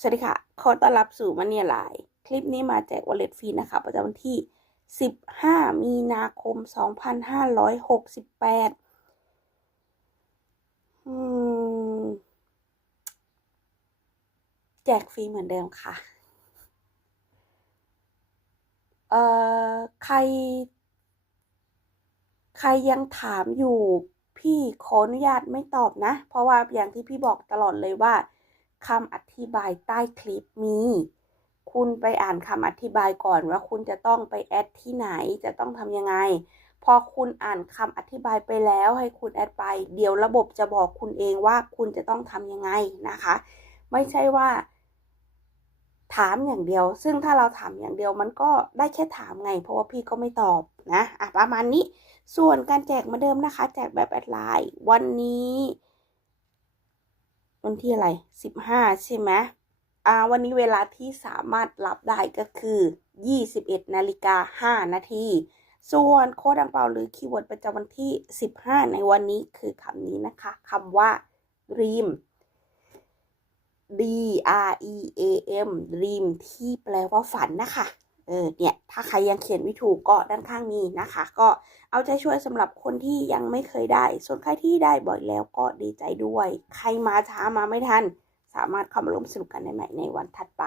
สวัสดีค่ะ ขอต้อนรับสู่มันนี่ไลน์คลิปนี้มาแจกวอลเล็ตฟรีนะคะ ประจำวันที่ 15 มีนาคม 2568 แจกฟรีเหมือนเดิมค่ะ เอ่อ ใคร ใครยังถามอยู่พี่ขออนุญาตไม่ตอบนะ เพราะว่าอย่างที่พี่บอกตลอดเลยว่า คำอธิบายใต้คลิปมี คุณไปอ่านคำอธิบายก่อนว่าคุณจะต้องไปแอดที่ไหน จะต้องทำยังไง พอคุณอ่านคำอธิบายไปแล้วให้คุณแอดไป เดี๋ยวระบบจะบอกคุณเองว่าคุณจะต้องทำยังไงนะคะ ไม่ใช่ว่า ถามอย่างเดียว ซึ่งถ้าเราถามอย่างเดียวมันก็ได้แค่ถามไง เพราะว่าพี่ก็ไม่ตอบนะอะประมาณนี้ ส่วนการแจกมาเดิมนะคะ แจกแบบแอดไลน์วันนี้ วันที่อะไรสิบห้าใช่ไหมอ่าวันนี้เวลาที่สามารถรับได้ก็คือยี่สิบเอ็ดนาฬิกาห้านาทีส่วนโค้ดอังเปาหรือคีย์เวิร์ดประจำวันที่สิบห้าในวันนี้คือคำนี้นะคะคำว่า dream D R E A M dream ที่แปลว่าฝันนะคะ เออเนี่ยถ้าใครยังเขียนไม่ถูกก็ด้านข้างนี้นะคะ ก็เอาใจช่วยสำหรับคนที่ยังไม่เคยได้ ส่วนใครที่ได้บ่อยแล้วก็ดีใจด้วย ใครมาช้ามาไม่ทัน สามารถเข้ามาร่วมสนุกกันได้ใหม่ในวันถัดไป